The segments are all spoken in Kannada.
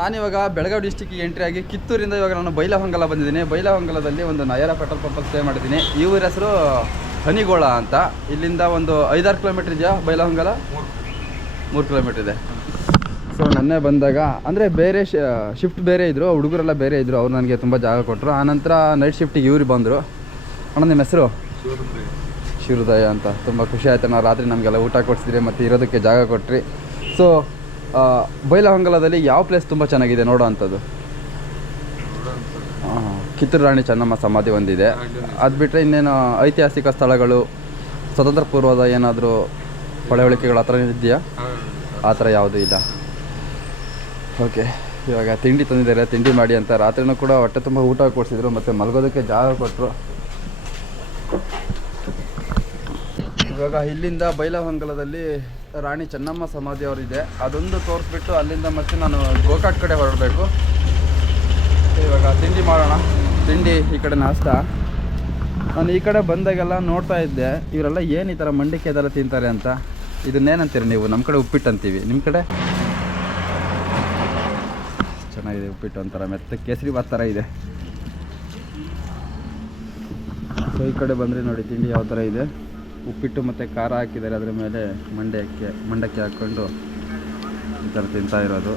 ನಾನಿವಾಗ ಬೆಳಗಾವಿ ಡಿಸ್ಟಿಕ್ಗೆ ಎಂಟ್ರಿ ಆಗಿ ಕಿತ್ತೂರಿಂದ ಇವಾಗ ನಾನು ಬೈಲಹೊಂಗಲ ಬಂದಿದ್ದೀನಿ. ಬೈಲಹೊಂಗಲದಲ್ಲಿ ಒಂದು ನಯರ ಪೆಟ್ರೋಲ್ ಪಂಪಲ್ಲಿ ಸ್ಟೇ ಮಾಡಿದ್ದೀನಿ. ಊರ ಹೆಸರು ಹನಿಗೋಳ ಅಂತ. ಇಲ್ಲಿಂದ ಒಂದು ಐದಾರು ಕಿಲೋಮೀಟ್ರ್ ಇದೆಯಾ ಬೈಲಹೊಂಗಲ? ಮೂರು ಕಿಲೋಮೀಟ್ರ್ ಇದೆ. ಸೊ ನನ್ನೇ ಬಂದಾಗ, ಅಂದರೆ ಬೇರೆ ಶಿಫ್ಟ್ ಬೇರೆ ಇದ್ದರು ಹುಡುಗರೆಲ್ಲ ಬೇರೆ ಇದ್ದರು ಅವ್ರು ನನಗೆ ತುಂಬ ಜಾಗ ಕೊಟ್ಟರು ಆನಂತರ ನೈಟ್ ಶಿಫ್ಟಿಗೆ ಇವ್ರು ಬಂದರು. ಅಣ್ಣ, ನಿಮ್ಮ ಹೆಸರು? ಶಿವೃದಯ ಅಂತ. ತುಂಬ ಖುಷಿ ಆಯ್ತು. ನಾವು ರಾತ್ರಿ ನಮಗೆಲ್ಲ ಊಟ ಕೊಡಿಸಿದ್ರಿ, ಮತ್ತು ಇರೋದಕ್ಕೆ ಜಾಗ ಕೊಟ್ರಿ. ಸೊ ಬೈಲಹೊಂಗಲದಲ್ಲಿ ಯಾವ ಪ್ಲೇಸ್ ತುಂಬ ಚೆನ್ನಾಗಿದೆ ನೋಡೋ ಅಂಥದ್ದು? ಕಿತ್ತೂರು ರಾಣಿ ಚೆನ್ನಮ್ಮ ಸಮಾಧಿ ಹೊಂದಿದೆ ಅದು ಬಿಟ್ಟರೆ ಇನ್ನೇನು ಐತಿಹಾಸಿಕ ಸ್ಥಳಗಳು, ಸ್ವತಂತ್ರ ಪೂರ್ವದ ಏನಾದರೂ ಪಳವಳಿಕೆಗಳು ಆ ಥರ ಇದೆಯಾ? ಆ ಥರ ಯಾವುದೂ ಇಲ್ಲ. ಓಕೆ ಇವಾಗ ತಿಂಡಿ ತಂದಿದ್ದಾರೆ, ತಿಂಡಿ ಮಾಡಿ ಅಂತ. ರಾತ್ರಿನೂ ಕೂಡ ಹೊಟ್ಟೆ ತುಂಬ ಊಟ ಕೊಡಿಸಿದ್ರು, ಮತ್ತು ಮಲಗೋದಕ್ಕೆ ಜಾಗ ಕೊಟ್ಟರು ಇವಾಗ ಇಲ್ಲಿಂದ ಬೈಲಹೊಂಗಲದಲ್ಲಿ ರಾಣಿ ಚೆನ್ನಮ್ಮ ಸಮಾಧಿ ಅವರಿದೆ. ಅದೊಂದು ತೋರಿಸ್ಬಿಟ್ಟು ಅಲ್ಲಿಂದ ಮತ್ತೆ ನಾನು ಗೋಕಾಟ್ ಕಡೆ ಹೊರಡಬೇಕು. ಇವಾಗ ತಿಂಡಿ ಮಾಡೋಣ. ತಿಂಡಿ ಈ ಕಡೆ ನಾಷ್ಟ. ನಾನು ಈ ಕಡೆ ಬಂದಾಗೆಲ್ಲ ನೋಡ್ತಾ ಇದ್ದೆ, ಇವರೆಲ್ಲ ಏನು ಈ ಥರ ಮಂಡಿಕೆ ಥರ ತಿಂತಾರೆ ಅಂತ. ಇದನ್ನೇನಂತೀರಿ ನೀವು? ನಮ್ಮ ಕಡೆ ಉಪ್ಪಿಟ್ಟು ಅಂತೀವಿ. ನಿಮ್ಮ ಕಡೆ? ಚೆನ್ನಾಗಿದೆ ಉಪ್ಪಿಟ್ಟು ಒಂಥರ ಮೆತ್ತ ಕೇಸರಿ ಬಾತ್ ಥರ ಇದೆ. ಸೊ, ಈ ಕಡೆ ಬಂದರೆ ನೋಡಿ ತಿಂಡಿ ಯಾವ ಥರ ಇದೆ. ಉಪ್ಪಿಟ್ಟು ಮತ್ತು ಖಾರ ಹಾಕಿದ್ದಾರೆ. ಅದರ ಮೇಲೆ ಮಂಡಕ್ಕಿ ಮಂಡಕ್ಕಿ ಹಾಕ್ಕೊಂಡು ಈ ಥರ ತಿಂತಾ ಇರೋದು.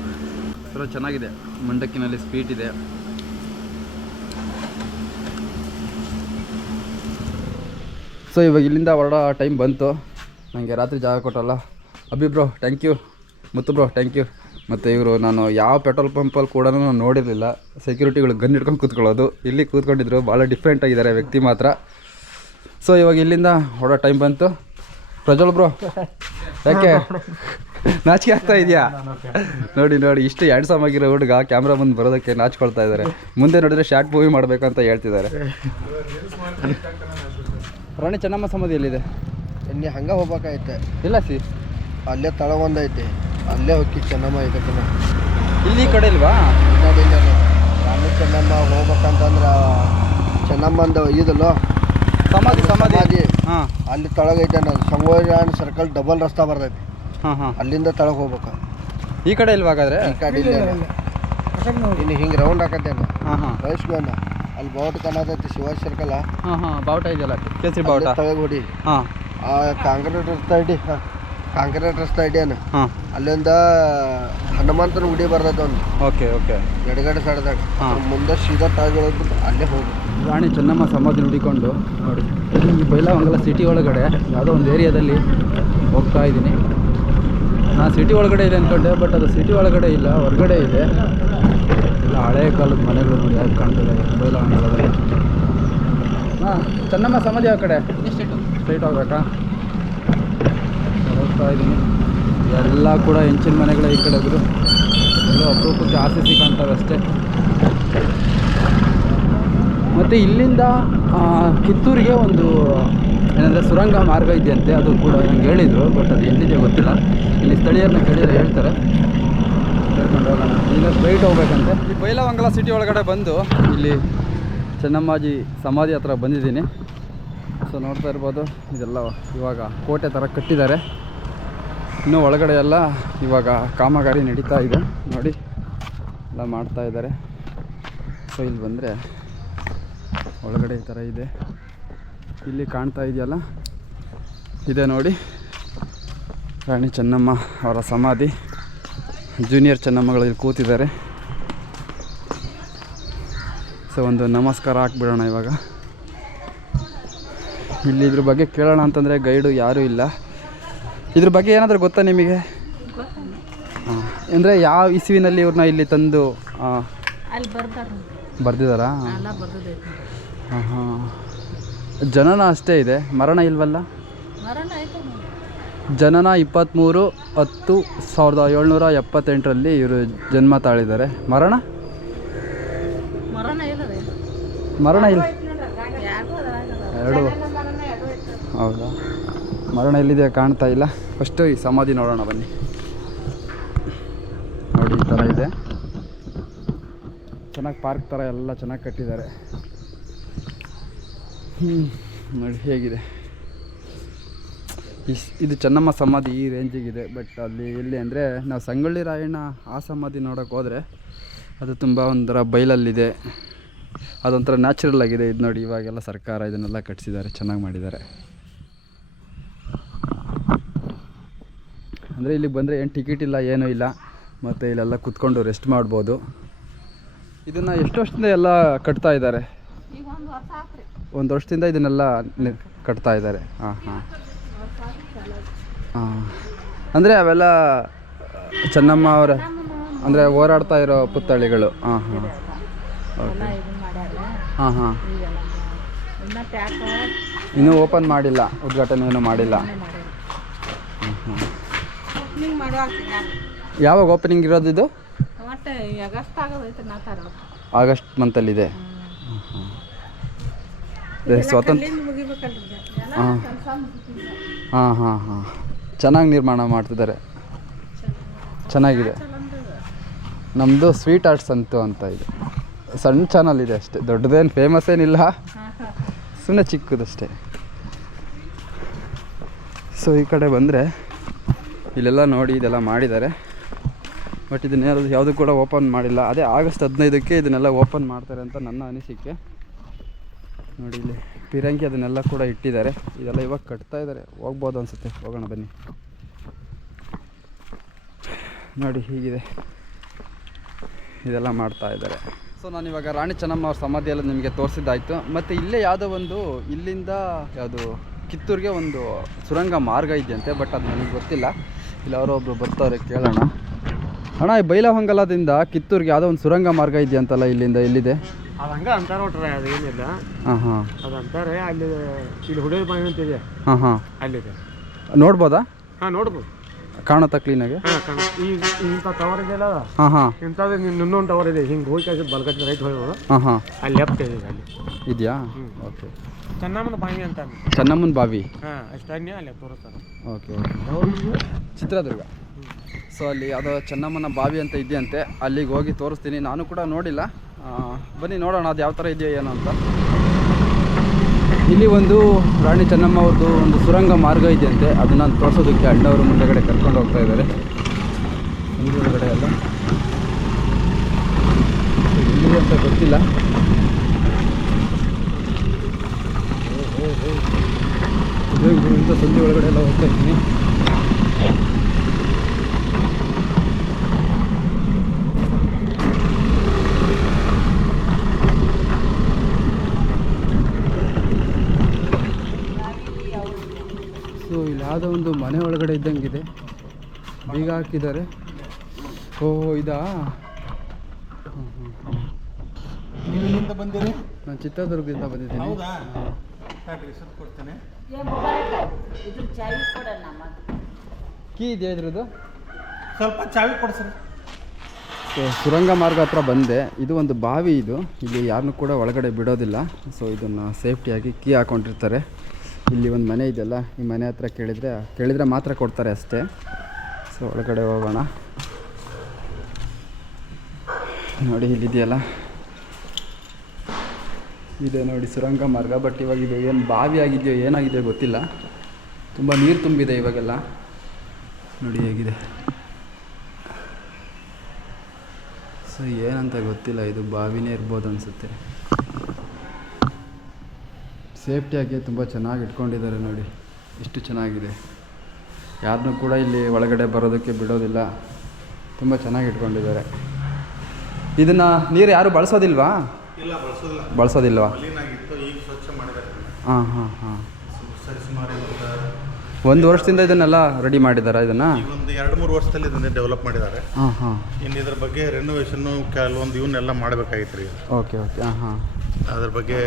ಥರ ಚೆನ್ನಾಗಿದೆ. ಮಂಡಕ್ಕಿನಲ್ಲಿ ಸ್ವೀಟ್ ಇದೆ. ಸೊ ಇವಾಗ ಇಲ್ಲಿಂದ ಹೊರಡೋ ಟೈಮ್ ಬಂತು. ನನಗೆ ರಾತ್ರಿ ಜಾಗ ಕೊಟ್ಟಲ್ಲ. ಅಭಿ ಬ್ರೋ ಥ್ಯಾಂಕ್ ಯು ಮತ್ತು ಬ್ರೋ ಥ್ಯಾಂಕ್ ಯು ಮತ್ತು ಇವರು ನಾನು ಯಾವ ಪೆಟ್ರೋಲ್ ಪಂಪಲ್ಲಿ ಕೂಡ ನಾನು ನೋಡಿರಲಿಲ್ಲ. ಸೆಕ್ಯೂರಿಟಿಗಳು ಗನ್ ಹಿಡ್ಕೊಂಡು ಕೂತ್ಕೊಳ್ಳೋದು. ಇಲ್ಲಿ ಕೂತ್ಕೊಂಡಿದ್ರು. ಭಾಳ ಡಿಫ್ರೆಂಟ್ ಆಗಿದ್ದಾರೆ ವ್ಯಕ್ತಿ ಮಾತ್ರ. ಸೊ ಇವಾಗ ಇಲ್ಲಿಂದ ಹೊಡೋ ಟೈಮ್ ಬಂತು. ಪ್ರಜ್ವಲ್ ಬ್ರೋ ಯಾಕೆ? ನಾಚಿಕೆ ಆಗ್ತಾ ಇದೆಯಾ? ನೋಡಿ ನೋಡಿ ಇಷ್ಟು ಹ್ಯಾಂಡ್ಸಮ್ ಆಗಿರೋ ಹುಡುಗ ಕ್ಯಾಮ್ರಾ ಮುಂದೆ ಬರೋದಕ್ಕೆ ನಾಚ್ಕೊಳ್ತಾ ಇದ್ದಾರೆ ಮುಂದೆ ನೋಡಿದ್ರೆ ಶಾರ್ಟ್ ಮೂವಿ ಮಾಡಬೇಕಂತ ಹೇಳ್ತಿದ್ದಾರೆ ರಾಣಿ ಚೆನ್ನಮ್ಮ ಸಮಾಧಿ ಎಲ್ಲಿದೆ? ಇನ್ನಿ ಹಂಗೆ ಹೋಗ್ಬೇಕಾಯ್ತೆ. ಇಲ್ಲ ಸಿ. ಅಲ್ಲೇ ತಳ ಒಂದೈತೆ. ಅಲ್ಲೇ ಹೋಗಿ ಚೆನ್ನಮ್ಮ ಇದಕ್ಕೆ ಇಲ್ಲಿ ಈ ಕಡೆ ಇಲ್ವಾ? ರಾಣಿ ಚೆನ್ನಮ್ಮ ಹೋಗ್ಬೇಕಂತಂದ್ರೆ ಚೆನ್ನಮ್ಮಂದು ಇದಲ್ಲೋ ಸಮಾಧಿ ಸಮಾಧಿ. ಹಾಂ. ಅಲ್ಲಿ ತಳಗೈತೆ ನಾನು ಸಂಗೋಜಾನ್ ಸರ್ಕಲ್ ಡಬಲ್ ರಸ್ತಾ ಬರ್ತೈತಿ. ಹಾಂ ಹಾಂ. ಅಲ್ಲಿಂದ ತಳಗೆ ಹೋಗ್ಬೇಕು. ಈ ಕಡೆ ಇಲ್ವಾ ಹಾಗಾದ್ರೆ? ಈ ಕಡೆ ಇಲ್ಲೇ ಇನ್ನು ಹಿಂಗೆ ರೌಂಡ್ ಹಾಕತ್ತೇನ ಹಾಂ ಹಾಂ. ಅಲ್ಲಿ ಬಾವುಟ ಕಾಣತೈತಿ ಶಿವಾಜಿ ಸರ್ಕಲ್ ಹಾಂ ಹಾಂ. ಬಾವುಟ ಇದೆಯಲ್ಲ ಕೇಸರಿ ಬಾವುಟ. ತಳಗೆ ಹೊಡಿ. ಹಾಂ. ಆ ಕಾಂಕ್ರೀಟ್ ಇರ್ತಾ ಇಡಿ ಹಾಂ ಕಾಂಕ್ರೀಟ್ ರಸ್ತೆ ಇಡಿಯನ ಹಾಂ. ಅಲ್ಲಿಂದ ಹನುಮಂತನ ಗುಡಿ ಬರ್ತೈತೆ ಒಂದು. Okay okay. ಎಡಗಡೆ ಸೈಡ್ದಾಗ. ಅದ್ರ ಮುಂದೆ ಸೀದಾ ತಳಗಿಳಿದ್ಬಿಟ್ಟು ಅಲ್ಲೇ ಹೋಗಿ. ರಾಣಿ ಚೆನ್ನಮ್ಮ ಸಮಾಧಿ ನುಡಿಕೊಂಡು ನೋಡಿ. ಈ ಬೈಲಹೊಂಗಲ ಸಿಟಿ ಒಳಗಡೆ ಯಾವುದೋ ಒಂದು ಏರಿಯಾದಲ್ಲಿ ಹೋಗ್ತಾ ಇದ್ದೀನಿ. ನಾನು ಸಿಟಿ ಒಳಗಡೆ ಇದೆ ಅಂದ್ಕೊಂಡೆ ಬಟ್ ಅದು ಸಿಟಿ ಒಳಗಡೆ ಇಲ್ಲ ಹೊರಗಡೆ ಇದೆ. ಇಲ್ಲ ಹಳೆ ಕಾಲದ ಮನೆಗಳು ನೋಡಿ ಯಾಕೆ ಕಾಣ್ತದೆ ಬೈಲಹೊಂಗಲದಲ್ಲಿ ಹಾಂ ಚೆನ್ನಮ್ಮ ಸಮಾಧಿ ಆ ಕಡೆ? ಸ್ಟ್ರೈಟ್ ಹೋಗ್ಬೇಕಾ? ಹೋಗ್ತಾ ಇದ್ದೀನಿ. ಎಲ್ಲ ಕೂಡ ಹೆಂಚಿನ ಮನೆಗಳೇ ಈ ಕಡೆ ಇದ್ರು ಎಲ್ಲೋ ಅಪರೂಪಕ್ಕೆ ಆಸೆ ಸಿ ಸಿ ಕಾಣ್ತವೆ ಅಷ್ಟೇ. ಮತ್ತು ಇಲ್ಲಿಂದ ಕಿತ್ತೂರಿಗೆ ಒಂದು, ಏನಂದರೆ ಸುರಂಗ ಮಾರ್ಗ ಇದೆಯಂತೆ, ಅದು ಕೂಡ ನಂಗೆ ಹೇಳಿದರು, ಬಟ್ ಅದು ಎಲ್ಲಿದೆ ಗೊತ್ತಿಲ್ಲ. ಇಲ್ಲಿ ಸ್ಥಳೀಯರನ್ನ ಕೇಳಿದರೆ ಹೇಳ್ತಾರೆ. ಈಗ ಸ್ಟ್ರೈಟ್ ಹೋಗ್ಬೇಕಂತೆ. ಈ ಬೈಲವಂಗಲ ಸಿಟಿ ಒಳಗಡೆ ಬಂದು, ಇಲ್ಲಿ ಚೆನ್ನಮ್ಮಾಜಿ ಸಮಾಧಿ ಹತ್ರ ಬಂದಿದ್ದೀನಿ. ಸೊ ನೋಡ್ತಾ ಇರ್ಬೋದು, ಇದೆಲ್ಲ ಇವಾಗ ಕೋಟೆ ಥರ ಕಟ್ಟಿದ್ದಾರೆ. ಇನ್ನೂ ಒಳಗಡೆ ಎಲ್ಲ ಇವಾಗ ಕಾಮಗಾರಿ ನಡೀತಾ ಇದೆ. ನೋಡಿ, ಎಲ್ಲ ಮಾಡ್ತಾ ಇದ್ದಾರೆ. ಸೊ ಇಲ್ಲಿ ಬಂದರೆ ಒಳಗಡೆ ಈ ಥರ ಇದೆ. ಇಲ್ಲಿ ಕಾಣ್ತಾ ಇದೆಯಲ್ಲ? ಇದೆ ನೋಡಿ. ರಾಣಿ ಚೆನ್ನಮ್ಮ ಅವರ ಸಮಾಧಿ. ಜೂನಿಯರ್ ಚೆನ್ನಮ್ಮಗಳು ಇಲ್ಲಿ ಕೂತಿದ್ದಾರೆ. ಸೊ ಒಂದು ನಮಸ್ಕಾರ ಹಾಕ್ಬಿಡೋಣ ಇವಾಗ. ಇಲ್ಲಿ ಇದ್ರ ಬಗ್ಗೆ ಕೇಳೋಣ ಅಂತಂದರೆ ಗೈಡು ಯಾರೂ ಇಲ್ಲ. ಇದ್ರ ಬಗ್ಗೆ ಏನಾದರೂ ಗೊತ್ತಾ ನಿಮಗೆ? ಹಾಂ. ಅಂದರೆ ಯಾವ ಇಸುವಿನಲ್ಲಿ ಇವ್ರನ್ನ ಇಲ್ಲಿ ತಂದು ಬರ್ದಿದ್ದಾರಾ ಹಾಂ ಹಾಂ. ಜನನ ಅಷ್ಟೇ ಇದೆ. ಮರಣ ಇಲ್ವಲ್ಲ? ಜನನ ಇಪ್ಪತ್ತ್ಮೂರು ಹತ್ತು ಸಾವಿರದ ಏಳ್ನೂರ ಎಪ್ಪತ್ತೆಂಟರಲ್ಲಿ ಇವರು ಜನ್ಮ ತಾಳಿದ್ದಾರೆ. ಮರಣ? ಮರಣ ಇಲ್ಲ. ಎರಡು. ಹೌದಾ? ಮರಣ ಎಲ್ಲಿದೆ ಕಾಣ್ತಾ ಇಲ್ಲ. ಫಸ್ಟು ಈ ಸಮಾಧಿ ನೋಡೋಣ, ಬನ್ನಿ. ನೋಡಿ, ಈ ಥರ ಇದೆ. ಚೆನ್ನಾಗಿ ಪಾರ್ಕ್ ಥರ ಎಲ್ಲ ಚೆನ್ನಾಗಿ ಕಟ್ಟಿದ್ದಾರೆ. ಹ್ಞೂ ನೋಡಿ, ಹೇಗಿದೆ. ಇಸ್ ಇದು ಚೆನ್ನಮ್ಮ ಸಮಾಧಿ ಈ ರೇಂಜಿಗಿದೆ, ಬಟ್ ಅಲ್ಲಿ ಎಲ್ಲಿ ಅಂದರೆ ನಾವು ಸಂಗೊಳ್ಳಿ ರಾಯಣ್ಣ ಆ ಸಮಾಧಿ ನೋಡೋಕೆ ಹೋದರೆ ಅದು ತುಂಬ ಒಂಥರ ಬೈಲಲ್ಲಿದೆ ಅದೊಂಥರ ನ್ಯಾಚುರಲ್ ಆಗಿದೆ. ಇದು ನೋಡಿ, ಇವಾಗೆಲ್ಲ ಸರ್ಕಾರ ಇದನ್ನೆಲ್ಲ ಕಟ್ಟಿಸಿದ್ದಾರೆ ಚೆನ್ನಾಗಿ ಮಾಡಿದ್ದಾರೆ. ಅಂದರೆ ಇಲ್ಲಿಗೆ ಬಂದರೆ ಏನು ಟಿಕೆಟ್ ಇಲ್ಲ, ಏನೂ ಇಲ್ಲ. ಮತ್ತು ಇಲ್ಲೆಲ್ಲ ಕುತ್ಕೊಂಡು ರೆಸ್ಟ್ ಮಾಡ್ಬೋದು. ಇದನ್ನು ಎಷ್ಟು ವರ್ಷದಿಂದ ಎಲ್ಲ ಕಟ್ತಾ ಇದ್ದಾರೆ. ಒಂದು ವರ್ಷದಿಂದ ಇದನ್ನೆಲ್ಲ ಕಟ್ತಾ ಇದ್ದಾರೆ. ಹಾಂ ಹಾಂ. ಹಾಂ. ಅಂದರೆ ಅವೆಲ್ಲ ಚೆನ್ನಮ್ಮ ಅವರ, ಅಂದರೆ ಓಡಾಡ್ತಾ ಇರೋ ಪುತ್ಥಳಿಗಳು. ಹಾಂ ಹಾಂ. ಓಕೆ ಹಾಂ ಹಾಂ. ಇನ್ನ ಓಪನ್ ಮಾಡಿಲ್ಲ, ಉದ್ಘಾಟನೆ ಏನೂ ಮಾಡಿಲ್ಲ. ಮಾಡ್ಯಾರ ಓಪನಿಂಗ್ ಯಾವಾಗ ಓಪನಿಂಗ್ ಇರೋದು ಇದು? ಆಗಸ್ಟ್ ಆಗೋದೈತೆ ನಾತಾರ ಆಗಸ್ಟ್ ಮಂತಲ್ಲಿದೆ ಅದೇ ಸ್ವತಂತ್ರ ಕಲ್ಲಿಂದ ಮುಗಿಬೇಕಲ್ರಿ ಈಗ. ಎಲ್ಲ ಹಾಂ. ಹಾಂ ಹಾಂ ಹಾಂ. ಚೆನ್ನಾಗಿ ನಿರ್ಮಾಣ ಮಾಡ್ತಿದ್ದಾರೆ. ಚೆನ್ನಾಗಿದೆ. ನಮ್ಮದು ಸ್ವೀಟ್ ಆರ್ಟ್ಸ್ ಅಂತು ಅಂತ ಇದೆ. ಸಣ್ಣ ಚಾನಲ್ ಇದೆ ಅಷ್ಟೇ. ದೊಡ್ಡದೇನು ಫೇಮಸ್ ಏನಿಲ್ಲ. ಸುಮ್ಮನೆ ಚಿಕ್ಕದಷ್ಟೇ. ಸೊ ಈ ಕಡೆ ಬಂದರೆ ಇಲ್ಲೆಲ್ಲ ನೋಡಿ ಇದೆಲ್ಲ ಮಾಡಿದ್ದಾರೆ. ಬಟ್ ಇದನ್ನ ಯಾವುದು ಕೂಡ ಓಪನ್ ಮಾಡಿಲ್ಲ. ಅದೇ ಆಗಸ್ಟ್ ಹದಿನೈದಕ್ಕೆ ಇದನ್ನೆಲ್ಲ ಓಪನ್ ಮಾಡ್ತಾರೆ ಅಂತ ನನ್ನ ಅನಿಸಿಕೆ. ನೋಡಿ ಇಲ್ಲಿ ಪಿರಂಗಿ ಅದನ್ನೆಲ್ಲ ಕೂಡ ಇಟ್ಟಿದ್ದಾರೆ. ಇದೆಲ್ಲ ಇವಾಗ ಕಟ್ತಾ ಇದ್ದಾರೆ. ಹೋಗ್ಬೋದು ಅನಿಸುತ್ತೆ. ಹೋಗೋಣ ಬನ್ನಿ. ನೋಡಿ ಹೀಗಿದೆ. ಇದೆಲ್ಲ ಮಾಡ್ತಾ ಇದ್ದಾರೆ. ಸೊ ನಾನು ಇವಾಗ ರಾಣಿ ಚೆನ್ನಮ್ಮ ಅವ್ರ ಸಮಾಧಿಯೆಲ್ಲ ನಿಮಗೆ ತೋರಿಸಿದ್ದಾಯಿತು. ಮತ್ತು ಇಲ್ಲೇ ಯಾವುದೋ ಒಂದು ಇಲ್ಲಿಂದ ಯಾವುದು ಕಿತ್ತೂರಿಗೆ ಒಂದು ಸುರಂಗ ಮಾರ್ಗ ಇದೆಯಂತೆ ಬಟ್ ಅದು ನನಗೆ ಗೊತ್ತಿಲ್ಲ. ಇಲ್ಲ ಯಾರೋ ಒಬ್ರು ಬರ್ತಾರೆ ಕೇಳೋಣ. ಅಣ್ಣ ಈ ಬೈಲಹೊಂಗಲದಿಂದ ಕಿತ್ತೂರಿಗೆ ಯಾವುದೋ ಒಂದು ಸುರಂಗ ಮಾರ್ಗ ಇದೆಯಂತಲ್ಲ ಇಲ್ಲಿಂದ ಎಲ್ಲಿದೆ ಅದು ಹಂಗೆ ಅಂತಾರೆ ನೋಡ್ರಿ ಅದು ಏನಿಲ್ಲ. ಹಾಂ ಹಾಂ. ಅದು ಅಂತಾರೆ ಅಲ್ಲಿ ಇಲ್ಲಿ ಹುಡುಗ ಬಾಯಿ ಅಂತಿದೆ. ಹಾಂ ಹಾಂ. ಅಲ್ಲಿದೆ. ನೋಡ್ಬೋದಾ? ಹಾಂ ನೋಡ್ಬೋದು. ಕಾಣುತ್ತಾ ಕ್ಲೀನಾಗಿ ಹಾಂ ಕಣ. ಈಗ ಇಂಥ ಟವರ್ ಇದೆಯಲ್ಲ ಹಾಂ ಹಾಂ. ಇಂಥದ್ದು ಇನ್ನೊಂದು ಟವರ್ ಇದೆ. ಹಿಂಗೆ ಹೋಗಿ ಬಲ್ಗಟ್ಟಿ ರೈಟ್ ಹೋಗೋದು ಹಾಂ ಹಾಂ. ಅಲ್ಲಿ ಲೆಫ್ಟ್ ಇದೆ ಅಲ್ಲಿ. ಇದೆಯಾ? ಓಕೆ ಚೆನ್ನಮ್ಮನ ಬಾವಿ ಅಂತ ಚೆನ್ನಮ್ಮನ ಬಾವಿ? ಹಾಂ ಅಷ್ಟನ್ನೇ ಅಲ್ಲಿ ತೋರಿಸ್ತಾರೆ. Okay okay Chitradurga. ಸೊ ಅಲ್ಲಿ ಅದು ಚೆನ್ನಮ್ಮನ ಬಾವಿ ಅಂತ ಇದೆಯಂತೆ. ಅಲ್ಲಿಗೆ ಹೋಗಿ ತೋರಿಸ್ತೀನಿ. ನಾನು ಕೂಡ ನೋಡಿಲ್ಲ. ಬನ್ನಿ ನೋಡೋಣ ಅದು ಯಾವ ಥರ ಇದೆಯೋ ಏನೋ ಅಂತ. ಇಲ್ಲಿ ಒಂದು ರಾಣಿ ಚೆನ್ನಮ್ಮ ಅವ್ರದ್ದು ಒಂದು ಸುರಂಗ ಮಾರ್ಗ ಇದೆಯಂತೆ ಅದನ್ನು ತೋರಿಸೋದಕ್ಕೆ ಅಣ್ಣವರು ಮುಂದೆಗಡೆ ಕರ್ಕೊಂಡು ಹೋಗ್ತಾ ಇದ್ದಾರೆ. ಹಿಂದಿನಗಡೆ ಎಲ್ಲ. ಇಲ್ಲಿ ಅಂತ ಗೊತ್ತಿಲ್ಲ. ಸಂಜೆ ಒಳಗಡೆ ಎಲ್ಲ ಹೋಗ್ತಾ ಇದ್ದೀನಿ ಸೊ ಇಲ್ಲಿ ಯಾವುದೋ ಒಂದು ಮನೆ ಒಳಗಡೆ ಇದ್ದಂಗಿದೆ. ಬೀಗ ಹಾಕಿದ್ದಾರೆ. ಓ ಇದಾ? ಬಂದಿರಿ? ನಾನು ಚಿತ್ರದುರ್ಗದಿಂದ ಬಂದಿದ್ದೀನಿ. ಹೌದಾ? ಕೊಡ್ತೇನೆ. ಕೀ ಇದೆಯಾ ಇದ್ರದ್ದು? ಸ್ವಲ್ಪ ಚಾವಿ ಕೊಡ್ಸ್ರಿ ಸೊ ಸುರಂಗ ಮಾರ್ಗ ಹತ್ರ ಬಂದೆ. ಇದು ಒಂದು ಬಾವಿ ಇದು. ಇಲ್ಲಿ ಯಾರನ್ನೂ ಕೂಡ ಒಳಗಡೆ ಬಿಡೋದಿಲ್ಲ. ಸೊ ಇದನ್ನು ಸೇಫ್ಟಿಯಾಗಿ ಕೀ ಹಾಕೊಂಡಿರ್ತಾರೆ. ಇಲ್ಲಿ ಒಂದು ಮನೆ ಇದೆಯಲ್ಲ, ಈ ಮನೆ ಹತ್ರ ಕೇಳಿದರೆ ಕೇಳಿದರೆ ಮಾತ್ರ ಕೊಡ್ತಾರೆ ಅಷ್ಟೇ. ಸೊ ಒಳಗಡೆ ಹೋಗೋಣ. ನೋಡಿ, ಇಲ್ಲಿದೆಯಲ್ಲ. ಇದೆ ನೋಡಿ, ಸುರಂಗ ಮಾರ್ಗ ಬಟ್ ಇವಾಗ ಇದು ಏನು ಬಾವಿ ಆಗಿದೆಯೋ, ಏನಾಗಿದೆಯೋ ಗೊತ್ತಿಲ್ಲ. ತುಂಬ ನೀರು ತುಂಬಿದೆ ಇವಾಗೆಲ್ಲ. ನೋಡಿ, ಹೇಗಿದೆ. ಸೊ ಏನಂತ ಗೊತ್ತಿಲ್ಲ, ಇದು ಬಾವಿನೇ ಇರ್ಬೋದು ಅನಿಸುತ್ತೆ. ಸೇಫ್ಟಿಯಾಗಿ ತುಂಬ ಚೆನ್ನಾಗಿ ಇಟ್ಕೊಂಡಿದ್ದಾರೆ ನೋಡಿ. ಎಷ್ಟು ಚೆನ್ನಾಗಿದೆ. ಯಾರನ್ನೂ ಕೂಡ ಇಲ್ಲಿ ಒಳಗಡೆ ಬರೋದಕ್ಕೆ ಬಿಡೋದಿಲ್ಲ. ತುಂಬ ಚೆನ್ನಾಗಿ ಇಟ್ಕೊಂಡಿದ್ದಾರೆ. ಇದನ್ನು ನೀರು ಯಾರು ಬಳಸೋದಿಲ್ವಾ? ಬಳಸೋದಿಲ್ವಾ? ಹಾಂ ಹಾಂ ಹಾಂ. ಒಂದು ವರ್ಷದಿಂದ ಇದನ್ನೆಲ್ಲ ರೆಡಿ ಮಾಡಿದ್ದಾರೆ ಇದನ್ನ? ಒಂದು ಎರಡು ಮೂರು ವರ್ಷದಲ್ಲಿ ಇದನ್ನ ಡೆವಲಪ್ ಮಾಡಿದ್ದಾರೆ. ಹಾಂ ಹಾಂ. ಇನ್ನು ಇದ್ರ ಬಗ್ಗೆ ರೆನೋವೇಷನ್ನು ಕೆಲವೊಂದು ಇವನ್ನೆಲ್ಲ ಮಾಡಬೇಕಾಗಿತ್ತು ರೀ ಓಕೆ ಓಕೆ. ಹಾಂ ಹಾಂ. ಅದ್ರ ಬಗ್ಗೆ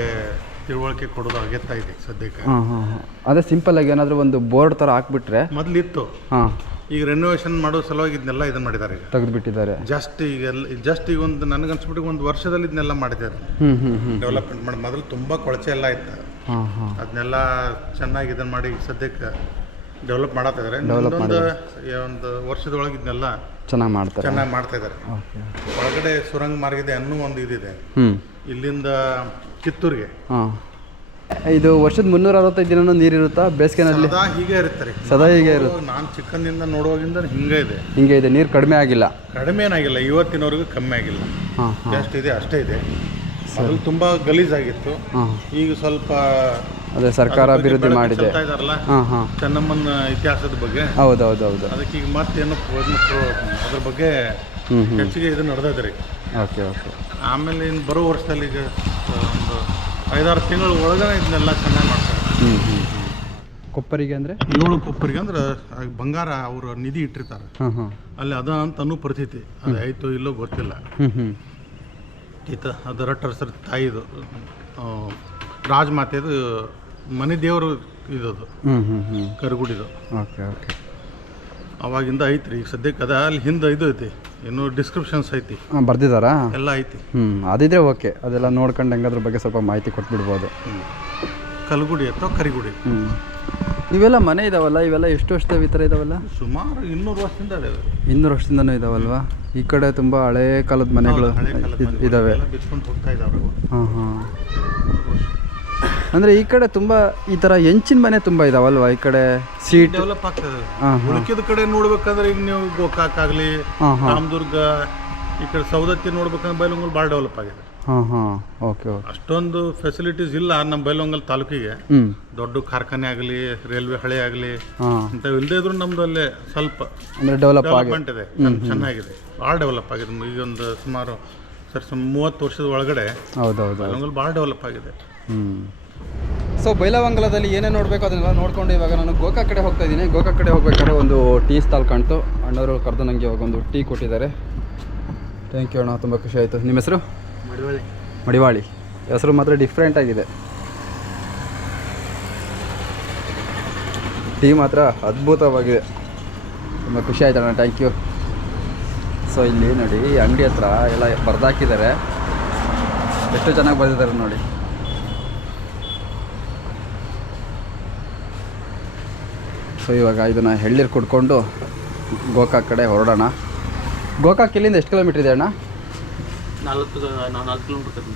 ತಿಳುವಳಿಕೆ ಕೊಡೋದು ಅಗತ್ಯ ಇದೆ ಸದ್ಯಕ್ಕೆ. ಹಾಂ ಹಾಂ ಆಗಿ ಅದೇ ಸಿಂಪಲ್ಲಾಗಿ ಏನಾದರೂ ಒಂದು ಬೋರ್ಡ್ ಥರ ಹಾಕ್ಬಿಟ್ರೆ ಮೊದಲಿತ್ತು. ಹಾಂ. ಈಗ ರೆನೋವೇಷನ್ ಮಾಡೋ ಸಲುವಾಗಿ ಇದನ್ನೆಲ್ಲ ಇದನ್ನ ಮಾಡಿದ್ದಾರೆ ಈಗ. ತೆಗೆದುಬಿಟ್ಟಿದ್ದಾರೆ. ಜಸ್ಟ್ ಈಗ ಜಸ್ಟ್ ಈಗ ಒಂದು ನನಗೆ ಅನ್ಸ್ಬಿಟ್ಟು ಒಂದು ವರ್ಷದಲ್ಲಿ ಇದನ್ನೆಲ್ಲ ಮಾಡಿದ್ದಾರೆ. ಹ್ಞೂ ಹ್ಞೂ ಹ್ಞೂ ಡೆವಲಪ್ಮೆಂಟ್ ಮಾಡಿ ಮೊದಲು ತುಂಬ ಕೊಳಚೆ ಎಲ್ಲ ಇತ್ತು. ಹಾಂ ಹಾಂ. ಅದನ್ನೆಲ್ಲ ಚೆನ್ನಾಗಿ ಇದನ್ನ ಮಾಡಿ ಈಗ ಸದ್ಯಕ್ಕೆ ಡೆವಲಪ್ ಮಾಡತ್ತಿದ್ದಾರೆ ಒಂದು ಒಂದು ವರ್ಷದೊಳಗೆ ಇದನ್ನೆಲ್ಲ ಚೆನ್ನಾಗಿ ಮಾಡ್ತಾರೆ. ಚೆನ್ನಾಗಿ ಮಾಡ್ತಾ ಇದ್ದಾರೆ ಒಳಗಡೆ ಸುರಂಗ ಮಾರ್ಗ ಇದೆ ಅನ್ನೂ ಒಂದು ಇದಿದೆ. ಇಲ್ಲಿಂದ ಕಿತ್ತೂರಿಗೆ. ಹಾಂ. ಇದು ವರ್ಷದ ಮುನ್ನೂರ ಅರವತ್ತೈದು ದಿನನೂ ನೀರಿರುತ್ತಾ? ಬೇಸಿಗೆನಲ್ಲಿ? ಸದಾ ಹೀಗೆ ಇರುತ್ತೆ ಸದಾ ಹೀಗೆ ಇರುತ್ತೆ? ನಾನು ಚಿಕ್ಕಂದಿಂದ ನೋಡುವಾಗಿಂದ ಹಿಂಗೆ ಇದೆ. ಹಿಂಗೆ ಇದೆ. ನೀರು ಕಡಿಮೆ ಆಗಿಲ್ಲ. ಕಡಿಮೆ ಏನಾಗಿಲ್ಲ ಇವತ್ತಿನವರೆಗೂ ಕಮ್ಮಿ ಆಗಿಲ್ಲ. ಹಾಂ ಹಾಂ. ಎಷ್ಟಿದೆ ಅಷ್ಟೇ ಇದೆ. ಅದು ತುಂಬಾ ಗಲೀಜಾಗಿತ್ತು. ಹಾಂ. ಈಗ ಸ್ವಲ್ಪ ಅದೇ ಸರ್ಕಾರ ಅಭಿವೃದ್ಧಿ ಮಾಡಿದೆ. ಇದಾರಲ್ಲ? ಹಾಂ ಹಾಂ. ಚೆನ್ನಮ್ಮನ ಇತಿಹಾಸದ ಬಗ್ಗೆ? ಹೌದು ಹೌದು ಹೌದು ಅದಕ್ಕೆ ಈಗ ಮತ್ತೇನು ಅದ್ರ ಬಗ್ಗೆ ಹ್ಞೂ ಹ್ಞೂ ಹೆಚ್ಚಿಗೆ ಇದು ನಡೆದೈತೆ ರೀ. Okay okay. ಆಮೇಲೆ ಇನ್ನು ಬರೋ ವರ್ಷದಲ್ಲಿ ಈಗ ಒಂದು ಐದಾರು ತಿಂಗಳ ಒಳಗಡೆ ಇದನ್ನೆಲ್ಲ ಚೆನ್ನಾಗಿ ಮಾಡ್ತಾರೆ. ಹ್ಞೂ ಹ್ಞೂ ಹ್ಞೂ ಕೊಪ್ಪರಿಗೆ ಅಂದರೆ? ಏಳು ಕೊಪ್ಪರಿಗೆ ಅಂದ್ರೆ ಆ ಬಂಗಾರ ಅವರು ನಿಧಿ ಇಟ್ಟಿರ್ತಾರೆ. ಹಾಂ ಹಾಂ. ಅಲ್ಲಿ ಅದ ಅಂತ ಅನ್ನೋ ಪರಿಸ್ಥಿತಿ. ಅದು ಆಯ್ತು ಇಲ್ಲೋ ಗೊತ್ತಿಲ್ಲ. ಹ್ಞೂ ಹ್ಞೂ ಈತ ಅದು ರಟ್ಟರ್ಸರ್ ತಾಯಿದು. ಆ, ರಾಜಮಾತೆದು ಮನೆ ದೇವರು ಇದದು ಹ್ಞೂ ಹ್ಞೂ ಹ್ಞೂ ಕರುಗುಡಿದು. Okay okay. ಅವಾಗಿಂದ ಐತ್ರಿ. ಈಗ ಸದ್ಯಕ್ಕೆ ಅದ ಅಲ್ಲಿ ಹಿಂದೆ ಇದು ಐತಿ. ಇನ್ನು ಡಿಸ್ಕ್ರಿಪ್ಷನ್ಸ್ ಐತಿ. ಹಾಂ ಬರ್ದಿದ್ದಾರಾ ಎಲ್ಲ ಐತಿ. ಹ್ಞೂ ಅದಿದ್ರೆ ಓಕೆ. ಅದೆಲ್ಲ ನೋಡ್ಕೊಂಡು ಹೆಂಗದ್ರ ಬಗ್ಗೆ ಸ್ವಲ್ಪ ಮಾಹಿತಿ ಕೊಟ್ಬಿಡ್ಬೋದು. ಕಲ್ಗುಡಿ ಅಥವಾ ಕರಿಗುಡಿ? ಹ್ಞೂ ಇವೆಲ್ಲ ಮನೆ ಇದಾವಲ್ಲ? ಇವೆಲ್ಲ ಎಷ್ಟು ವರ್ಷದ ಈ ಥರ ಇದಾವಲ್ಲ? ಸುಮಾರು ಇನ್ನೂರು ವರ್ಷದಿಂದ ಅದಾವೆ ಇನ್ನೂರು ವರ್ಷದಿಂದನೂ ಇದಾವಲ್ವಾ? ಈ ಕಡೆ ತುಂಬ ಹಳೇ ಕಾಲದ ಮನೆಗಳು ಇದಾವೆ. ಬಿಚ್ಕೊಂಡು ಹೋಗ್ತಾ ಇದಾವೆ. ಹಾಂ ಹಾಂ. ಅಂದರೆ ಈ ಕಡೆ ತುಂಬಾ ಈ ತರ ಹೆಂಚಿನ ಮನೆ ತುಂಬಾ ಇದಾವಲ್ವಾ? ಈ ಕಡೆ ಸೀಟ್ ಡೆವಲಪ್ ಆಗ್ತದೆ. ಉಳಿಕಿದ ಕಡೆ ನೋಡ್ಬೇಕಂದ್ರೆ ಈಗ ನೀವು ಗೋಕಾಕ್ ಆಗಲಿ ರಾಮದುರ್ಗ ಈ ಕಡೆ ಸೌದತ್ತಿ ನೋಡ್ಬೇಕಂದ್ರೆ ಬೈಲೊಂಗಲ್ ಭಾಳ ಡೆವಲಪ್ ಆಗಿದೆ. ಹಾಂ ಹಾಂ. ಓಕೆ ಓಕೆ ಅಷ್ಟೊಂದು ಫೆಸಿಲಿಟೀಸ್ ಇಲ್ಲ ನಮ್ಮ ಬೈಲೊಂಗಲ್ ತಾಲೂಕಿಗೆ. ದೊಡ್ಡ ಕಾರ್ಖಾನೆ ಆಗಲಿ ರೈಲ್ವೆ ಹಳೆ ಆಗಲಿ ಇಂಥವು ಇಲ್ಲದೇ ಇದ್ರೂ ನಮ್ದು ಅಲ್ಲೇ ಸ್ವಲ್ಪ ಅಂದರೆ ಡೆವಲಪ್ ಡೆವಲಪ್ಮೆಂಟ್ ಇದೆ. ಚೆನ್ನಾಗಿದೆ. ಭಾಳ ಡೆವಲಪ್ ಆಗಿದೆ. ಈಗ ಒಂದು ಸುಮಾರು ಸರ್ ಸುಮ್ ಮೂವತ್ತು ವರ್ಷದ ಒಳಗಡೆ ಹೌದೌದು. ಬೈಲೊಂಗಲ್ ಭಾಳ ಡೆವಲಪ್ ಆಗಿದೆ. ಹ್ಞೂ ಸೊ ಬೈಲವಂಗಲದಲ್ಲಿ ಏನೇ ನೋಡಬೇಕು ಅದನ್ನೆಲ್ಲ ನೋಡ್ಕೊಂಡು ಇವಾಗ ನಾನು ಗೋಕಾ ಕಡೆ ಹೋಗ್ತಾ ಇದ್ದೀನಿ. ಗೋಕಾಕ್ ಕಡೆ ಹೋಗ್ಬೇಕಾದ್ರೆ ಒಂದು ಟೀ ಸ್ಟಾಲ್ ಕಾಣ್ತು. ಅಣ್ಣವರು ಕರೆದು ನನಗೆ ಇವಾಗ ಒಂದು ಟೀ ಕೊಟ್ಟಿದ್ದಾರೆ. ಥ್ಯಾಂಕ್ ಯು ಅಣ್ಣ ತುಂಬ ಖುಷಿ ಆಯಿತು. ನಿಮ್ಮ ಹೆಸರು? ಮಡಿವಾಳಿ. ಮಡಿವಾಳಿ. ಹೆಸರು ಮಾತ್ರ ಡಿಫ್ರೆಂಟ್ ಆಗಿದೆ. ಟೀ ಮಾತ್ರ ಅದ್ಭುತವಾಗಿದೆ. ತುಂಬ ಖುಷಿ ಆಯ್ತು ಅಣ್ಣ ಥ್ಯಾಂಕ್ ಯು ಸೊ ಇಲ್ಲಿ ನೋಡಿ ಅಂಗಡಿ ಹತ್ರ ಎಲ್ಲ ಬರ್ದಾಕಿದ್ದಾರೆ. ಎಷ್ಟು ಚೆನ್ನಾಗಿ ಬರೆದಿದ್ದಾರೆ ನೋಡಿ. ಸೊ ಇವಾಗ ಇದನ್ನು ಎಳ್ಳೀರು ಕುಡ್ಕೊಂಡು ಗೋಕಾಕ್ ಕಡೆ ಹೊರಡೋಣ. ಗೋಕಾಕ್ ಇಲ್ಲಿಂದ ಎಷ್ಟು ಕಿಲೋಮೀಟ್ರ್ ಇದೆ ಅಣ್ಣ? ನಲ್ವತ್ತು ಕಿಲೋಮೀಟರ್.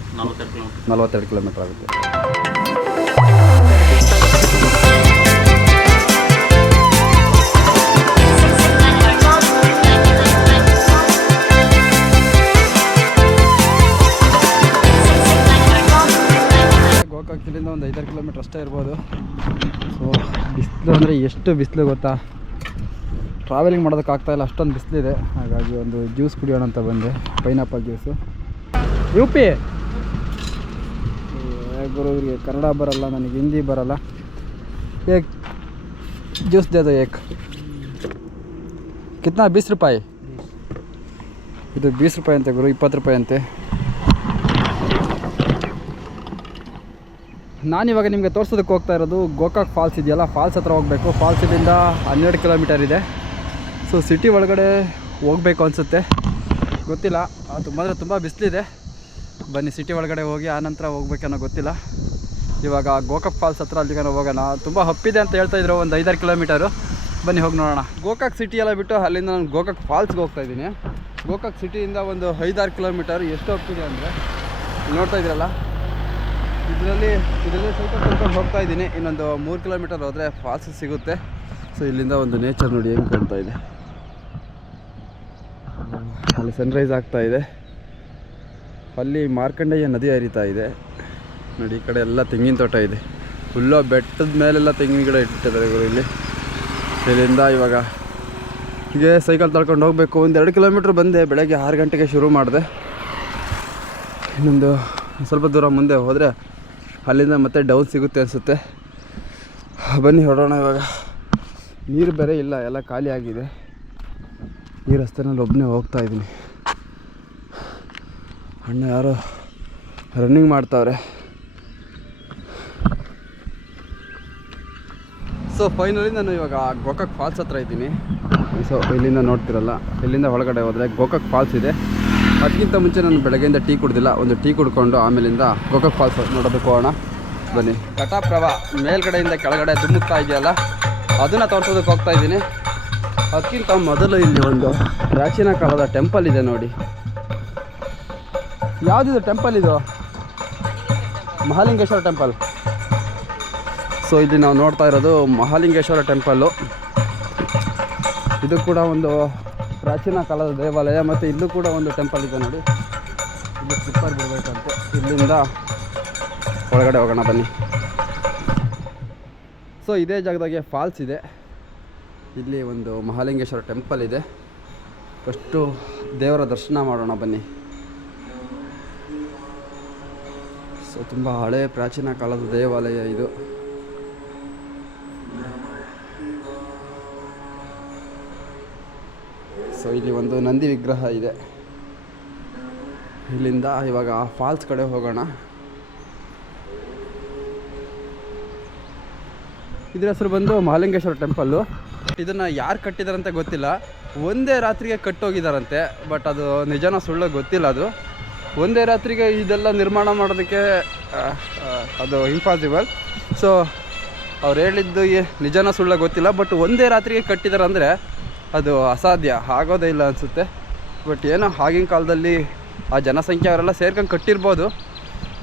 ನಲ್ವತ್ತೆರಡು ಕಿಲೋಮೀಟ್ರ್ ಆಗುತ್ತೆ. ಒಂದು ಐದಾರು ಕಿಲೋಮೀಟ್ರ್ ಅಷ್ಟೇ ಇರ್ಬೋದು. ಸೊ ಬಿಸಿಲು ಅಂದರೆ ಎಷ್ಟು ಬಿಸಿಲು ಗೊತ್ತಾ? ಟ್ರಾವೆಲಿಂಗ್ ಮಾಡೋದಕ್ಕಾಗ್ತಾಯಿಲ್ಲ ಅಷ್ಟೊಂದು ಬಿಸಿಲಿದೆ ಹಾಗಾಗಿ ಒಂದು ಜ್ಯೂಸ್ ಕುಡಿಯೋಣ ಅಂತ ಬಂದೆ. Pineapple juice. ಯು ಪಿ ಗುರುವಿಗೆ ಕನ್ನಡ ಬರಲ್ಲ ನನಗೆ ಹಿಂದಿ ಬರಲ್ಲ. ಏಕ್ ಜ್ಯೂಸ್ ದೇದ ಏಕ್. ಕಿತ್ನಾ ಬೀಸ್ ರೂಪಾಯಿ? ಇದು ಬೀಸ್ ರೂಪಾಯಿ ಅಂತೆ ಗುರು ಇಪ್ಪತ್ತು ರೂಪಾಯಿ ಅಂತೆ. ನಾನಿವಾಗ ನಿಮಗೆ ತೋರ್ಸೋದಕ್ಕೆ ಹೋಗ್ತಾ ಇರೋದು ಗೋಕಾಕ್ ಫಾಲ್ಸ್ ಇದೆಯಲ್ಲ, ಫಾಲ್ಸ್ ಹತ್ರ ಹೋಗಬೇಕು. ಫಾಲ್ಸಿಂದ ಹನ್ನೆರಡು ಕಿಲೋಮೀಟರ್ ಇದೆ. ಸೊ ಸಿಟಿ ಒಳಗಡೆ ಹೋಗಬೇಕು ಅನಿಸುತ್ತೆ. ಗೊತ್ತಿಲ್ಲ ತುಂಬ ಅಂದರೆ ತುಂಬ ಬಿಸಿಲಿದೆ. ಬನ್ನಿ ಸಿಟಿ ಒಳಗಡೆ ಹೋಗಿ ಆನಂತರ ಹೋಗ್ಬೇಕನ್ನೋ ಗೊತ್ತಿಲ್ಲ. ಇವಾಗ ಗೋಕಾಕ್ ಫಾಲ್ಸ್ ಹತ್ರ ಅಲ್ಲಿಗೆ ಹೋಗೋಣ. ತುಂಬ ಹಪ್ಪಿದೆ ಅಂತ ಹೇಳ್ತಾ ಇದ್ರು, ಒಂದು ಐದಾರು ಕಿಲೋಮೀಟರು. ಬನ್ನಿ, ಹೋಗಿ ನೋಡೋಣ. ಗೋಕಾಕ್ ಸಿಟಿ ಎಲ್ಲ ಬಿಟ್ಟು ಅಲ್ಲಿಂದ ನಾನು ಗೋಕಾಕ್ ಫಾಲ್ಸ್ಗೆ ಹೋಗ್ತಾ ಇದ್ದೀನಿ. ಗೋಕಾಕ್ ಸಿಟಿಯಿಂದ ಒಂದು ಐದಾರು ಕಿಲೋಮೀಟರ್, ಎಷ್ಟು ಹಪ್ಪಿದೆ ಅಂದರೆ, ನೋಡ್ತಾ ಇದ್ದೀರಲ್ಲ? ಇದರಲ್ಲಿ ಇದರಲ್ಲಿ ಸ್ವಲ್ಪ ಸ್ವಲ್ಪ ಹೋಗ್ತಾ ಇದ್ದೀನಿ. ಇನ್ನೊಂದು ಮೂರು ಕಿಲೋಮೀಟರ್ ಹೋದರೆ ಫಾಲ್ಸ್ ಸಿಗುತ್ತೆ. ಸೊ ಇಲ್ಲಿಂದ ಒಂದು ನೇಚರ್ ನೋಡಿ ಹೆಂಗೆ ಕಾಣ್ತಾ ಇದೆ. ಅಲ್ಲಿ ಸನ್ರೈಸ್ ಆಗ್ತಾ ಇದೆ. ಅಲ್ಲಿ ಮಾರ್ಕಂಡಯ್ಯ ನದಿ ಹರಿತಾ ಇದೆ. ನೋಡಿ, ಈ ಕಡೆ ಎಲ್ಲ ತೆಂಗಿನ ತೋಟ ಇದೆ. ಫುಲ್ಲು ಬೆಟ್ಟದ ಮೇಲೆಲ್ಲ ತೆಂಗಿನ ಗಿಡ ಇಟ್ಟಿದ್ದಾರೆ ಇವರು ಇಲ್ಲಿ. ಇಲ್ಲಿಂದ ಇವಾಗ ಹೀಗೆ ಸೈಕಲ್ ತಳ್ಕೊಂಡು ಹೋಗಬೇಕು. ಒಂದು ಎರಡು ಕಿಲೋಮೀಟ್ರ್ ಬಂದೆ, ಬೆಳಗ್ಗೆ ಆರು ಗಂಟೆಗೆ ಶುರು ಮಾಡಿದೆ. ಇನ್ನೊಂದು ಸ್ವಲ್ಪ ದೂರ ಮುಂದೆ ಹೋದರೆ ಅಲ್ಲಿಂದ ಮತ್ತೆ ಡೌನ್ ಸಿಗುತ್ತೆ ಅನಿಸುತ್ತೆ. ಬನ್ನಿ ಹೊಡೋಣ ಇವಾಗ. ನೀರು ಬೇರೆ ಇಲ್ಲ, ಎಲ್ಲ ಖಾಲಿ ಆಗಿದೆ. ಈ ರಸ್ತೆನಲ್ಲಿ ಒಬ್ಬನೇ ಹೋಗ್ತಾ ಇದ್ದೀನಿ. ಅಣ್ಣ ಯಾರೋ ರನ್ನಿಂಗ್ ಮಾಡ್ತಾವ್ರೆ. ಸೊ ಫೈನಲಿ ನಾನು ಇವಾಗ ಗೋಕಾಕ್ ಫಾಲ್ಸ್ ಹತ್ರ ಇದ್ದೀನಿ. ಸೊ ಇಲ್ಲಿಂದ ನೋಡ್ತಿರಲ್ಲ, ಇಲ್ಲಿಂದ ಒಳಗಡೆ ಹೋದರೆ ಗೋಕಾಕ್ ಫಾಲ್ಸ್ ಇದೆ. ಅದಕ್ಕಿಂತ ಮುಂಚೆ ನಾನು ಬೆಳಗ್ಗೆಯಿಂದ ಟೀ ಕುಡ್ದಿಲ್ಲ. ಒಂದು ಟೀ ಕುಡ್ಕೊಂಡು ಆಮೇಲಿಂದ ಗೋಕಾಕ್ ಫಾಲ್ಸ್ ನೋಡೋದಕ್ಕೆ ಹೋಗೋಣ. ಬನ್ನಿ. ಘಟಪ್ರಭ ಮೇಲ್ಗಡೆಯಿಂದ ಕೆಳಗಡೆ ಧುಮ್ಮುತ್ತಾ ಇದೆಯಲ್ಲ? ಅದನ್ನು ತೋರಿಸೋದಕ್ಕೆ ಹೋಗ್ತಾ ಇದ್ದೀನಿ. ಅದಕ್ಕಿಂತ ಮೊದಲು ಇಲ್ಲಿ ಒಂದು ಪ್ರಾಚೀನ ಕಾಲದ ಟೆಂಪಲ್ ಇದೆ ನೋಡಿ. ಯಾವುದಿದು ಟೆಂಪಲ್ ಇದು? ಮಹಾಲಿಂಗೇಶ್ವರ ಟೆಂಪಲ್. ಸೊ ಇಲ್ಲಿ ನಾವು ನೋಡ್ತಾ ಇರೋದು ಮಹಾಲಿಂಗೇಶ್ವರ ಟೆಂಪಲ್ಲು. ಇದು ಕೂಡ ಒಂದು ಪ್ರಾಚೀನ ಕಾಲದ ದೇವಾಲಯ ಮತ್ತು ಇಲ್ಲೂ ಕೂಡ ಒಂದು ಟೆಂಪಲ್ ಇದೆ ನೋಡಿ. ಇಲ್ಲಿ ಸ್ಲಿಪ್ಪರ್ ಬಿಡಬೇಕಂತೆ. ಇಲ್ಲಿಂದ ಒಳಗಡೆ ಹೋಗೋಣ ಬನ್ನಿ. ಸೊ ಇದೇ ಜಾಗದಾಗೆ ಫಾಲ್ಸ್ ಇದೆ. ಇಲ್ಲಿ ಒಂದು ಮಹಾಲಿಂಗೇಶ್ವರ ಟೆಂಪಲ್ ಇದೆ. ಫಸ್ಟು ದೇವರ ದರ್ಶನ ಮಾಡೋಣ ಬನ್ನಿ. ಸೊ ತುಂಬ ಹಳೆ ಪ್ರಾಚೀನ ಕಾಲದ ದೇವಾಲಯ ಇದು. ಸೊ ಇಲ್ಲಿ ಒಂದು ನಂದಿ ವಿಗ್ರಹ ಇದೆ. ಇಲ್ಲಿಂದ ಇವಾಗ ಫಾಲ್ಸ್ ಕಡೆ ಹೋಗೋಣ. ಇದ್ರ ಹೆಸರು ಬಂದು ಮಹಾಲಿಂಗೇಶ್ವರ ಟೆಂಪಲ್ಲು ಇದನ್ನು ಯಾರು ಕಟ್ಟಿದಾರಂತೆ ಗೊತ್ತಿಲ್ಲ. ಒಂದೇ ರಾತ್ರಿಗೆ ಕಟ್ಟೋಗಿದಾರಂತೆ ಬಟ್ ಅದು ನಿಜನೋ ಸುಳ್ಳು ಗೊತ್ತಿಲ್ಲ ಅದು. ಒಂದೇ ರಾತ್ರಿಗೆ ಇದೆಲ್ಲ ನಿರ್ಮಾಣ ಮಾಡೋದಕ್ಕೆ ಅದು ಇಂಪಾಸಿಬಲ್ ಸೊ ಅವ್ರು ಹೇಳಿದ್ದು ನಿಜನ ಸುಳ್ಳು ಗೊತ್ತಿಲ್ಲ ಬಟ್ ಒಂದೇ ರಾತ್ರಿಗೆ ಕಟ್ಟಿದಾರೆ ಅಂದರೆ ಅದು ಅಸಾಧ್ಯ, ಆಗೋದೇ ಇಲ್ಲ ಅನಿಸುತ್ತೆ. ಬಟ್ ಏನೋ ಆಗಿನ ಕಾಲದಲ್ಲಿ ಆ ಜನಸಂಖ್ಯೆ ಅವರೆಲ್ಲ ಸೇರ್ಕೊಂಡು ಕಟ್ಟಿರ್ಬೋದು.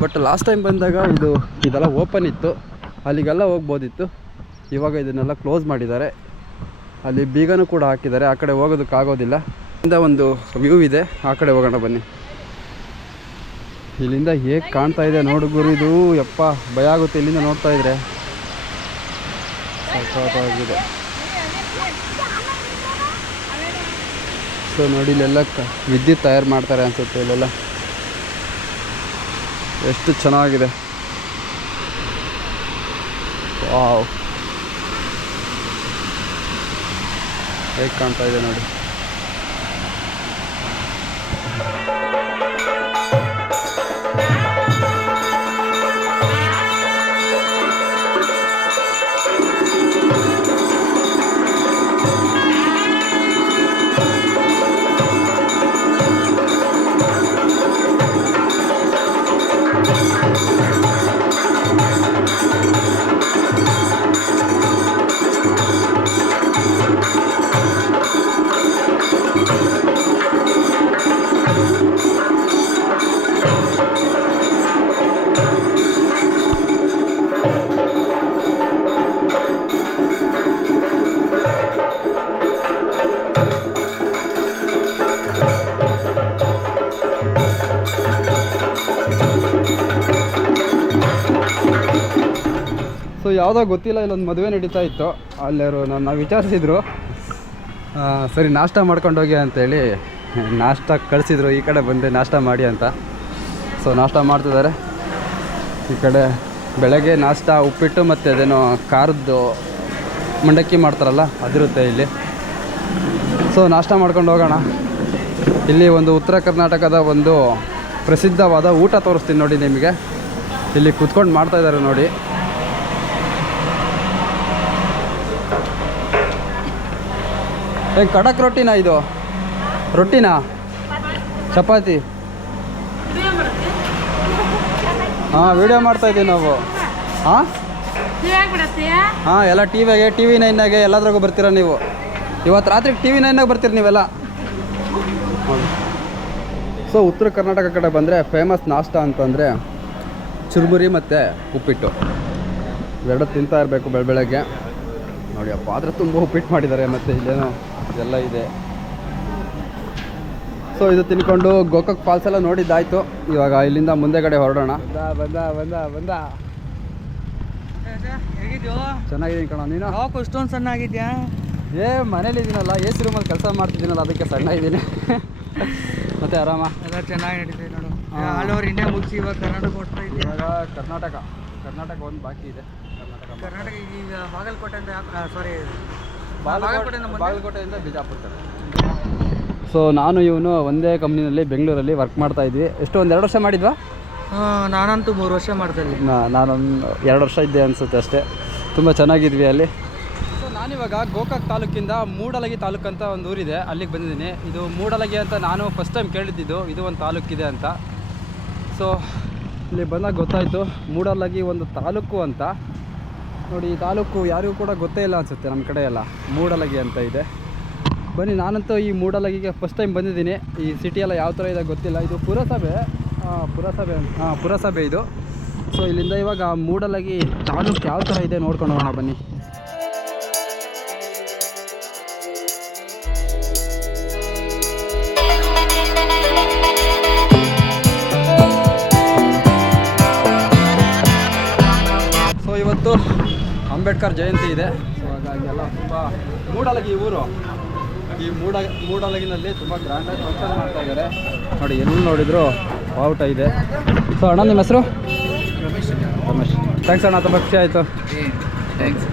ಬಟ್ ಲಾಸ್ಟ್ ಟೈಮ್ ಬಂದಾಗ ಇದು, ಇದೆಲ್ಲ ಓಪನ್ ಇತ್ತು. ಅಲ್ಲಿಗೆಲ್ಲ ಹೋಗ್ಬೋದಿತ್ತು. ಇವಾಗ ಇದನ್ನೆಲ್ಲ ಕ್ಲೋಸ್ ಮಾಡಿದ್ದಾರೆ. ಅಲ್ಲಿ ಬೀಗನೂ ಕೂಡ ಹಾಕಿದ್ದಾರೆ. ಆ ಕಡೆ ಹೋಗೋದಕ್ಕಾಗೋದಿಲ್ಲ ಇಂದ ಒಂದು ವ್ಯೂ ಇದೆ. ಆ ಕಡೆ ಹೋಗೋಣ ಬನ್ನಿ. ಇಲ್ಲಿಂದ ಹೇಗೆ ಕಾಣ್ತಾ ಇದೆ ನೋಡು ಇದು ಯಪ್ಪ, ಭಯ ಆಗುತ್ತೆ ಇಲ್ಲಿಂದ ನೋಡ್ತಾ ಇದ್ರೆ. ಸಖತ್ತಾಗಿದೆ. ಸೊ ನೋಡಿ ಇಲ್ಲೆಲ್ಲ ವಿದ್ಯುತ್ ತಯಾರು ಮಾಡ್ತಾರೆ ಅನ್ಸುತ್ತೆ ಇಲ್ಲೆಲ್ಲ. ಎಷ್ಟು ಚೆನ್ನಾಗಿದೆ. ಹೇಗೆ ಕಾಣ್ತಾ ಇದೆ ನೋಡಿ. ಯಾವುದೋ ಗೊತ್ತಿಲ್ಲ, ಇಲ್ಲೊಂದು ಮದುವೆ ನಡೀತಾ ಇತ್ತು. ಅಲ್ಲಿರು ನನ್ನ ವಿಚಾರಿಸಿದ್ರು. ಸರಿ, ನಾಷ್ಟ ಮಾಡ್ಕೊಂಡೋಗಿ ಅಂತೇಳಿ ನಾಷ್ಟ ಕಳಿಸಿದ್ರು. ಈ ಕಡೆ ಬಂದೆ, ನಾಷ್ಟ ಮಾಡಿ ಅಂತ. ಸೊ ನಾಷ್ಟ ಮಾಡ್ತಿದ್ದಾರೆ. ಈ ಕಡೆ ಬೆಳಗ್ಗೆ ನಾಷ್ಟ, ಉಪ್ಪಿಟ್ಟು ಮತ್ತು ಅದೇನೋ ಖಾರದ್ದು ಮಂಡಕ್ಕಿ ಮಾಡ್ತಾರಲ್ಲ, ಅದಿರುತ್ತೆ ಇಲ್ಲಿ. ಸೊ ನಾಷ್ಟ ಮಾಡ್ಕೊಂಡು ಹೋಗೋಣ. ಇಲ್ಲಿ ಒಂದು ಉತ್ತರ ಕರ್ನಾಟಕದ ಒಂದು ಪ್ರಸಿದ್ಧವಾದ ಊಟ ತೋರಿಸ್ತೀನಿ ನೋಡಿ ನಿಮಗೆ. ಇಲ್ಲಿ ಕುತ್ಕೊಂಡು ಮಾಡ್ತಾ ಇದ್ದಾರೆ ನೋಡಿ. ಏನು ಕಡಕ್ ರೊಟ್ಟಿನಾ ಇದು? ರೊಟ್ಟಿನಾ? ಚಪಾತಿ? ಹಾಂ ವಿಡಿಯೋ ಮಾಡ್ತಾ ಇದ್ದೀವಿ ನಾವು. ಹಾಂ? ಹಾಂ, ಎಲ್ಲ ಟಿ ವಿಗೆ, ಟಿ ವಿ ನೈನಾಗೆ, ಎಲ್ಲದ್ರಾಗೂ ಬರ್ತೀರಾ ನೀವು? ಇವತ್ತು ರಾತ್ರಿ ಟಿ ವಿ ನೈನಾಗ ಬರ್ತೀರಿ ನೀವೆಲ್ಲ? ಸೊ ಉತ್ತರ ಕರ್ನಾಟಕ ಕಡೆ ಬಂದರೆ ಫೇಮಸ್ ನಾಷ್ಟ ಅಂತಂದರೆ ಚುರುಮುರಿ ಮತ್ತು ಉಪ್ಪಿಟ್ಟು. ಇವೆರಡು ತಿಂತಾ ಇರಬೇಕು ಬೆಳ ಬೆಳಗ್ಗೆ ನೋಡಿ ಆ ತುಂಬ ಉಪ್ಪಿಟ್ಟು ಮಾಡಿದ್ದಾರೆ ಮತ್ತು ಇಲ್ಲೇನೋ. ಇದೆಲ್ಲ ಇದೆ. ಸೊ ಇದು ತಿನ್ಕೊಂಡು ಗೋಕಾಕ್ ಫಾಲ್ಸ್ ಎಲ್ಲ ನೋಡಿದ್ದಾಯ್ತು. ಇವಾಗ ಇಲ್ಲಿಂದ ಮುಂದೆ ಕಡೆ ಹೊರಡೋಣ. ಬಂದ ಬಂದ ಬಂದ ಚೆನ್ನಾಗಿದ್ದೀನಿ ಕಣ ನೀನು? ಇಷ್ಟೊಂದು ಸಣ್ಣ ಆಗಿದ್ಯಾ ಏ ಮನೇಲಿದ್ದೀನಲ್ಲ ಎ ಸಿ ರೂಮಲ್ಲಿ ಕೆಲಸ ಮಾಡ್ತಿದ್ದೀನಲ್ಲ ಅದಕ್ಕೆ ಸಣ್ಣ ಇದ್ದೀನಿ ಮತ್ತೆ ಆರಾಮ? ಎಲ್ಲ ಚೆನ್ನಾಗಿ ನಡೀತಿದೆ ನೋಡು. ಆಲ್ ಓವರ್ ಇಂಡಿಯಾ ಮುಗಿಸಿ ಇವಾಗ ಕರ್ನಾಟಕ ಹೋಗ್ತಾ ಇದ್ದೀವಿ ಇವಾಗ ಕರ್ನಾಟಕ. ಕರ್ನಾಟಕ ಒಂದು ಬಾಕಿ ಇದೆ. ಕರ್ನಾಟಕ ಕರ್ನಾಟಕ ಈಗ ಸಾರಿ ಬಾಗಲಕೋಟೆ ಅಂತ ಬಂದೆ. ಬಾಗಲಕೋಟೆಯಿಂದ ಬಿಜಾಪುರ ಸೊ ನಾನು ಇವನು ಒಂದೇ ಕಂಪ್ನಿನಲ್ಲಿ ಬೆಂಗಳೂರಲ್ಲಿ ವರ್ಕ್ ಮಾಡ್ತಾ ಇದ್ವಿ. ಎಷ್ಟು ಒಂದು ಎರಡು ವರ್ಷ ಮಾಡಿದ್ವಾ? ನಾನಂತೂ ಮೂರು ವರ್ಷ ಮಾಡ್ತಾ ಇದ್ದೀನಿ. ನಾ ನಾನೊಂದು ಎರಡು ವರ್ಷ ಇದ್ದೆ ಅನಿಸುತ್ತೆ ಅಷ್ಟೇ. ತುಂಬ ಚೆನ್ನಾಗಿದ್ವಿ ಅಲ್ಲಿ. ಸೊ ನಾನಿವಾಗ ಗೋಕಾಕ್ ತಾಲೂಕಿಂದ ಮೂಡಲಗಿ ತಾಲೂಕು ಅಂತ ಒಂದು ಊರಿದೆ. ಅಲ್ಲಿಗೆ ಬಂದಿದ್ದೀನಿ. ಇದು ಮೂಡಲಗಿ ಅಂತ ನಾನು ಫಸ್ಟ್ ಟೈಮ್ ಕೇಳಿದ್ದಿದ್ದು ಇದು ಒಂದು ತಾಲೂಕಿದೆ ಅಂತ. ಸೊ ಇಲ್ಲಿ ಬಂದಾಗ ಗೊತ್ತಾಯಿತು. ಮೂಡಲಗಿ ಒಂದು ತಾಲೂಕು ಅಂತ. ನೋಡಿ, ಈ ತಾಲೂಕು ಯಾರಿಗೂ ಕೂಡ ಗೊತ್ತೇ ಇಲ್ಲ ಅನಿಸುತ್ತೆ ನಮ್ಮ ಕಡೆ ಎಲ್ಲ. ಮೂಡಲಗಿ ಅಂತ ಇದೆ. ಬನ್ನಿ, ನಾನಂತೂ ಈ ಮೂಡಲಗಿಗೆ ಫಸ್ಟ್ ಟೈಮ್ ಬಂದಿದ್ದೀನಿ. ಈ ಸಿಟಿ ಎಲ್ಲ ಯಾವ ಥರ ಇದೆ ಗೊತ್ತಿಲ್ಲ. ಇದು ಪುರಸಭೆ. ಪುರಸಭೆ ಹಾಂ ಪುರಸಭೆ ಇದು. ಸೊ ಇಲ್ಲಿಂದ ಇವಾಗ ಮೂಡಲಗಿ ತಾಲೂಕು ಯಾವ ಥರ ಇದೆ ನೋಡ್ಕೊಂಡು ಹೋಗೋಣ ಬನ್ನಿ. ಅಂಬೇಡ್ಕರ್ ಜಯಂತಿ ಇದೆ. ಸೊ ಹಾಗಾಗಿ ಎಲ್ಲ ತುಂಬ ಮೂಡಲಗಿ ಊರು. ಈ ಮೂಡ ಮೂಡಲಗಿನಲ್ಲಿ ತುಂಬ ಗ್ರ್ಯಾಂಡಾಗಿ ಫಂಕ್ಷನ್ ಮಾಡ್ತಾ ಇದ್ದಾರೆ. ನೋಡಿ ಎಲ್ಲಿ ನೋಡಿದ್ರು ಬಾವುಟ ಇದೆ. ಸೊ ಅಣ್ಣ ನಿಮ್ಮ ಹೆಸರು? ರಮೇಶ್. ಥ್ಯಾಂಕ್ಸ್ ಅಣ್ಣ ತುಂಬ ಖುಷಿ ಆಯಿತು. ಥ್ಯಾಂಕ್ಸ್